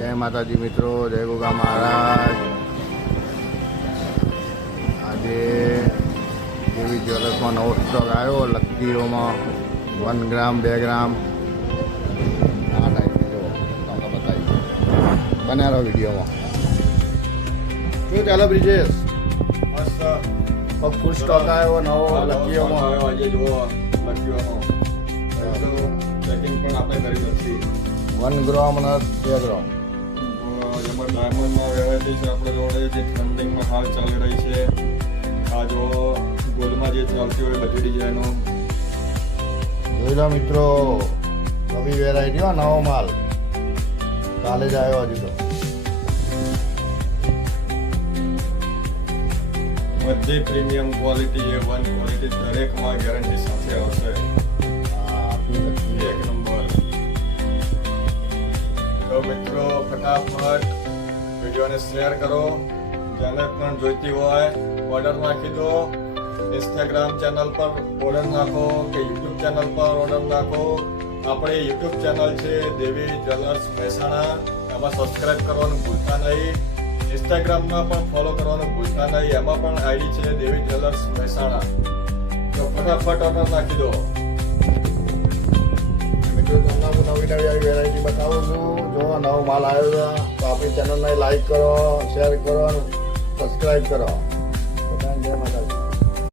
जय माता जी मित्रों, जय गोगा महाराज। आज देवी ज्वेलर्स में नवो स्टॉक आयो लकीरों में 1 ग्राम 2 ग्राम आ टाइप जो तमने बताई बना रहो वीडियो में। क्यों चालो ब्रिजेश? मस्त अब फुल स्टॉक आयो नवो लकीरों में। આજે જુઓ લકીઓમાં ચેકિંગ પણ આપણે કરી શકીએ 1 ગ્રામ અને 2 ગ્રામ જેમાં ડાયમંડમાં વેરાયટી છે આપણે જોડે જે ટ્રેન્ડિંગમાં હાલ ચાલી રહી છે આ જો ગોલ્ડમાં જે ચાલતી હોય બધી ડિઝાઇનો જોઈ લો મિત્રો, નવી વેરાયટી હો, નવો માલ કાલે જ આવ્યો હજુ તો। બધી પ્રીમિયમ ક્વોલિટી A1 ક્વોલિટી દરેકમાં ગેરંટી સાથે આવશે એક નંબર। તો મિત્રો ફટાફટ વિડીયોને શેર કરો, જેને પણ જોઈતી હોય ઓર્ડર નાખી દો। ઇન્સ્ટાગ્રામ ચેનલ પર ઓર્ડર નાખો કે યુટ્યુબ ચેનલ પર ઓર્ડર નાખો। આપણે યુટ્યુબ ચેનલ છે દેવી જ્વેલર્સ મહેસાણા, એમાં સબસ્ક્રાઇબ કરવાનું ભૂલતા નહીં। ઇન્સ્ટાગ્રામમાં પણ ફોલો કરવાનું ભૂલતા નહીં, એમાં પણ આઈડી છે દેવી જ્વેલર્સ મહેસાણા। તો ફટાફટ ઓર્ડર નાખી દો। મિત્રો તમને હું નવી નવી આવી વેરાયટી બતાવું છું। જો નવો માલ આવ્યો છે તો આપણી ચેનલને લાઈક કરો, શેર કરો અને સબસ્ક્રાઈબ કરો। બધાને જય માતાજી।